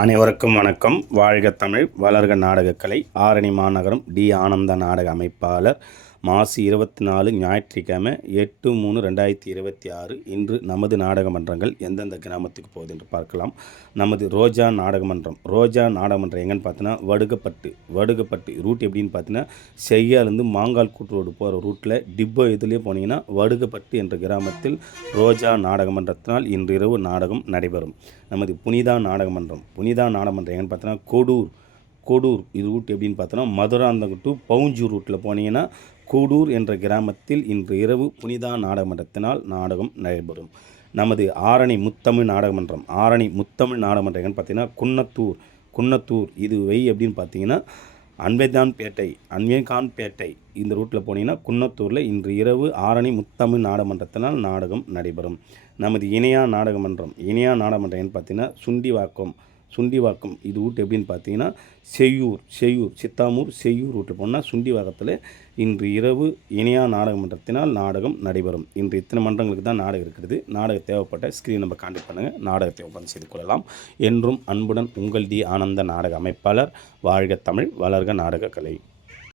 அனைவருக்கும் வணக்கம். வாழ்க தமிழ், வளர்க நாடகக்கலை. ஆரணி மாநகரம் டி ஆனந்த நாடக அமைப்பாளர். மாசி 24 ஞாயிற்றுக்கிழமை 8/3/2026. இன்று நமது நாடகமன்றங்கள் எந்தெந்த கிராமத்துக்கு போகுது என்று பார்க்கலாம். நமது ரோஜா நாடகமன்றம். ரோஜா நாடகமன்றம் எங்கன்னு பார்த்தீங்கன்னா வடுகப்பட்டு ரூட் எப்படின்னு பார்த்தீங்கன்னா செய்யாலேருந்து மாங்கால் கூட்டு ரோடு போகிற ரூட்டில் டிப்போ இதுலேயே போனீங்கன்னா வடுகப்பட்டு என்ற கிராமத்தில் ரோஜா நாடகமன்றத்தினால் இன்று இரவு நாடகம் நடைபெறும். நமது புனிதா நாடகமன்றம் எங்கன்னு பார்த்தீங்கன்னா கோடூர் இது ரூட் எப்படின்னு பார்த்தோன்னா மதுராந்தகம் டு பவுஞ்சூர் ரூட்டில் போனீங்கன்னா கோடூர் என்ற கிராமத்தில் இன்று இரவு புனிதா நாடகமன்றத்தினால் நாடகம் நடைபெறும். நமது ஆரணி முத்தமிழ் நாடகமன்றம் எங்கன்னு பார்த்தீங்கன்னா குன்னத்தூர் இது எப்படின்னு பார்த்தீங்கன்னா அன்வேகான்பேட்டை இந்த ரூட்டில் போனீங்கன்னா குன்னத்தூரில் இன்று இரவு ஆரணி முத்தமிழ் நாடகமன்றத்தினால் நாடகம் நடைபெறும். நமது இணையா நாடகமன்றம் எங்கன்னு பார்த்தீங்கன்னா சுண்டிவாக்கம் இது ரூட் எப்படின்னு பார்த்தீங்கன்னா சித்தாமூர் ரூட்டில் போனால் சுண்டிவாக்கத்தில் இன்று இரவு இணையா நாடகமன்றத்தினால் நாடகம் நடைபெறும். இன்று இத்தனை மன்றங்களுக்கு தான் நாடகம் இருக்கிறது. நாடகம் தேவைப்பட்ட ஸ்க்ரீன் நம்பர் கான்டெக்ட் பண்ணுங்கள். நாடகத்தை ஒப்பந்தம் செய்து கொள்ளலாம். என்றும் அன்புடன் உங்கள் டி ஆனந்த நாடக அமைப்பாளர். வாழ்க தமிழ், வளர்க நாடக கலை.